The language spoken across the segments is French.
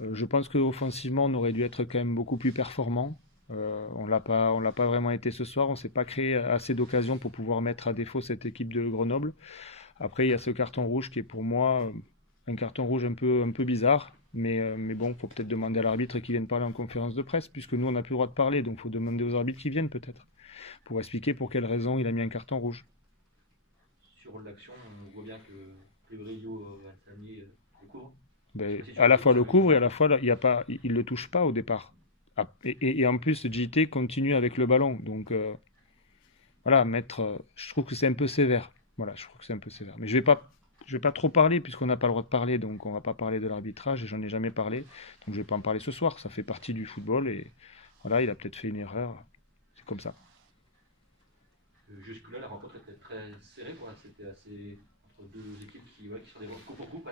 Je pense qu'offensivement, on aurait dû être quand même beaucoup plus performant. On l'a pas vraiment été ce soir. On s'est pas créé assez d'occasions pour pouvoir mettre à défaut cette équipe de Grenoble. Après, il y a ce carton rouge qui est pour moi un carton rouge un peu bizarre. Mais bon, il faut peut-être demander à l'arbitre qui vienne parler en conférence de presse, puisque nous, on n'a plus le droit de parler. Donc, il faut demander aux arbitres qui viennent peut-être, pour expliquer pour quelle raison il a mis un carton rouge. Sur l'action, on voit bien que Brio Valsani le court. Je sais Ben, pas si tu à as la vu fois le ça, mais couvre et à la fois il y a pas, il le touche pas au départ. Ah, et en plus, JT continue avec le ballon. Donc voilà, mettre, je trouve que c'est un peu sévère. Voilà, je trouve que c'est un peu sévère. Mais je vais pas trop parler puisqu'on n'a pas le droit de parler, donc on va pas parler de l'arbitrage et j'en ai jamais parlé. Donc je vais pas en parler ce soir. Ça fait partie du football et voilà, il a peut-être fait une erreur. C'est comme ça. jusque-là, la rencontre était très serrée. Voilà, c'était assez entre deux équipes qui sont des bons coup pour coup.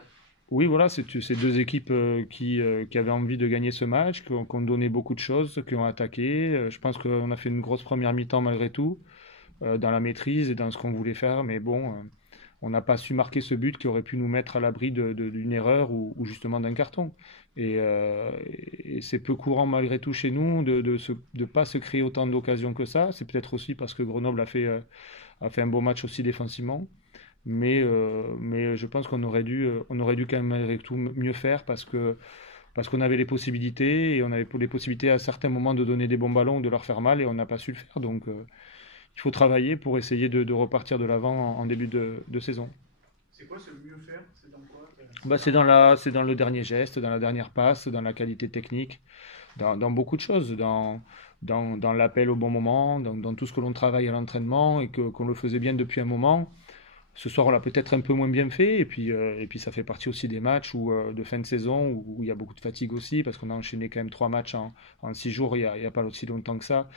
Oui, voilà, c'est ces deux équipes qui avaient envie de gagner ce match, qui ont donné beaucoup de choses, qui ont attaqué. Je pense qu'on a fait une grosse première mi-temps malgré tout, dans la maîtrise et dans ce qu'on voulait faire. Mais bon, on n'a pas su marquer ce but qui aurait pu nous mettre à l'abri d'une erreur ou justement d'un carton. Et c'est peu courant malgré tout chez nous de pas se créer autant d'occasions que ça. C'est peut-être aussi parce que Grenoble a fait un beau match aussi défensivement. Mais je pense on aurait dû quand même malgré tout mieux faire parce qu'on avait les possibilités et on avait les possibilités à certains moments de donner des bons ballons ou de leur faire mal et on n'a pas su le faire. Donc il faut travailler pour essayer de repartir de l'avant en début de saison. C'est quoi ce mieux faire? C'est dans quoi? Bah, c'est dans le dernier geste, dans la dernière passe, dans la qualité technique, dans beaucoup de choses, dans l'appel au bon moment, dans tout ce que l'on travaille à l'entraînement qu'on le faisait bien depuis un moment. Ce soir, on l'a peut-être un peu moins bien fait, et puis ça fait partie aussi des matchs de fin de saison où il y a beaucoup de fatigue aussi, parce qu'on a enchaîné quand même 3 matchs en 6 jours, il y a pas aussi longtemps que ça.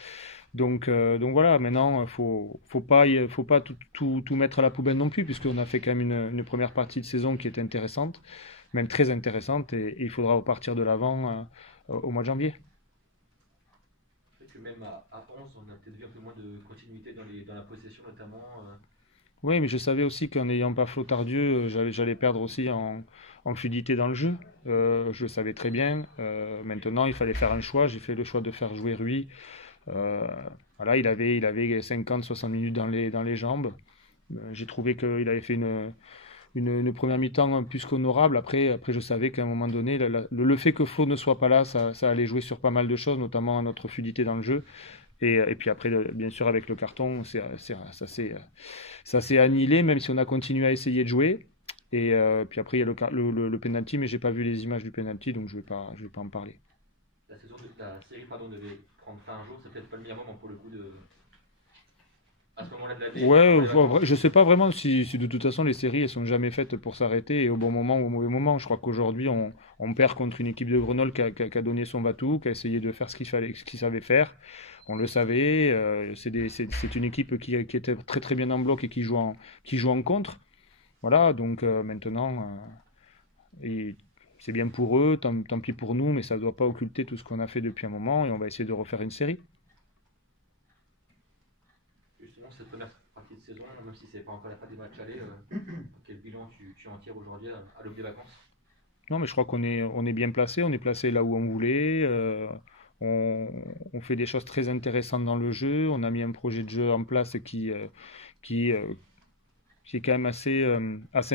Donc voilà, maintenant, faut pas tout mettre à la poubelle non plus, puisqu'on a fait quand même une première partie de saison qui est intéressante, même très intéressante, et il faudra repartir de l'avant au mois de janvier. C'est que même à 11, on a peut-être vu un peu moins de continuité dans la possession, notamment. Oui, mais je savais aussi qu'en n'ayant pas Flotardieu, j'allais perdre aussi en fluidité dans le jeu. Je le savais très bien. Maintenant, il fallait faire un choix. J'ai fait le choix de faire jouer Rui. Euh, voilà, il avait 50-60 minutes dans les jambes. J'ai trouvé qu'il avait fait une première mi-temps plus qu'honorable. Après, je savais qu'à un moment donné, le fait que Flo ne soit pas là, ça allait jouer sur pas mal de choses, notamment à notre fluidité dans le jeu. Et puis après, bien sûr, avec le carton, ça s'est annihilé, même si on a continué à essayer de jouer. Et puis après, il y a le penalty, mais j'ai pas vu les images du penalty, donc je vais pas en parler. La série pardon, devait prendre fin un jour, c'est peut-être pas le meilleur moment pour le coup à ce moment-là de l'année, Ouais, avant les je vacances. sais pas vraiment si de toute façon les séries elles sont jamais faites pour s'arrêter et au bon moment ou au mauvais moment. Je crois qu'aujourd'hui on perd contre une équipe de Grenoble qui a donné son batou, qui a essayé de faire ce qu'il savait faire. On le savait. C'est une équipe qui était très très bien en bloc et qui joue en contre. Voilà, donc maintenant et c'est bien pour eux, tant pis pour nous, mais ça ne doit pas occulter tout ce qu'on a fait depuis un moment et on va essayer de refaire une série. Justement, cette première partie de saison, même si c'est pas encore la fin des matchs allés, quel bilan tu en tires aujourd'hui à l'aube des vacances? Non, mais je crois on est bien placé, on est placé là où on voulait. On, on fait des choses très intéressantes dans le jeu. On a mis un projet de jeu en place qui, euh, qui est quand même assez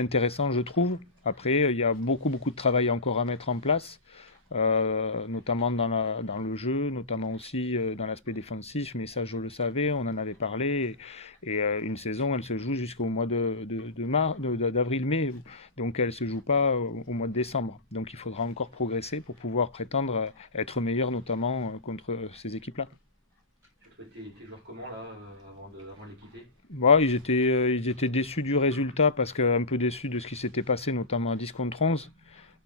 intéressant, je trouve. Après, il y a beaucoup de travail encore à mettre en place, notamment dans le jeu, notamment aussi dans l'aspect défensif, mais ça, je le savais, on en avait parlé. Et une saison, elle se joue jusqu'au mois d'avril-mai, donc elle ne se joue pas au mois de décembre. Donc il faudra encore progresser pour pouvoir prétendre être meilleur, notamment contre ces équipes-là. Tu as trouvé tes joueurs comment là, avant de les quitter? Ouais, ils étaient déçus du résultat parce qu'un peu déçus de ce qui s'était passé, notamment à 10 contre 11.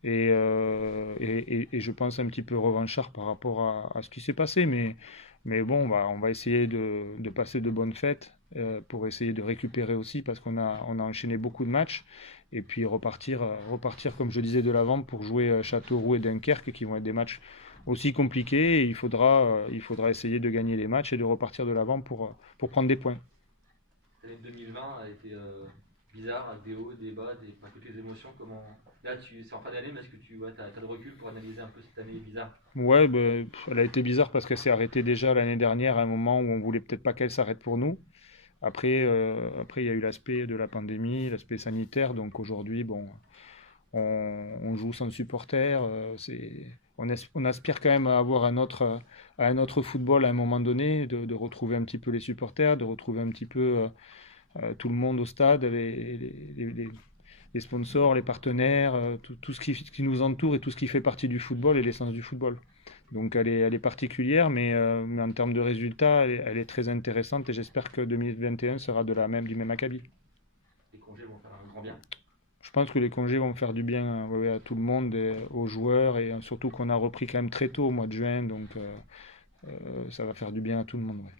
Et je pense un petit peu revanchard par rapport à ce qui s'est passé. Mais bon, on va essayer de passer de bonnes fêtes pour essayer de récupérer aussi parce on a enchaîné beaucoup de matchs. Et puis repartir, comme je disais, de l'avant pour jouer Châteauroux et Dunkerque qui vont être des matchs aussi compliqués. Et il faudra essayer de gagner les matchs et de repartir de l'avant pour prendre des points. L'année 2020 a été bizarre, avec des hauts, des bas, pas toutes les émotions. Comment... Là, c'est en fin d'année, mais est-ce que tu as le recul pour analyser un peu cette année bizarre? Ouais, ben, elle a été bizarre parce qu'elle s'est arrêtée déjà l'année dernière à un moment où on voulait peut-être pas qu'elle s'arrête pour nous. Après, il y a eu l'aspect de la pandémie, l'aspect sanitaire. Donc aujourd'hui, bon, on joue sans supporters. On aspire quand même à avoir à un autre football à un moment donné, de retrouver un petit peu les supporters, de retrouver un petit peu tout le monde au stade, les sponsors, les partenaires, tout ce qui nous entoure et tout ce qui fait partie du football et l'essence du football. Donc elle est particulière, mais en termes de résultats, elle est très intéressante et j'espère que 2021 sera du même acabit. Les congés vont faire un grand bien. Je pense que les congés vont faire du bien ouais, à tout le monde, et aux joueurs, et surtout qu'on a repris quand même très tôt au mois de juin, donc ça va faire du bien à tout le monde. Ouais.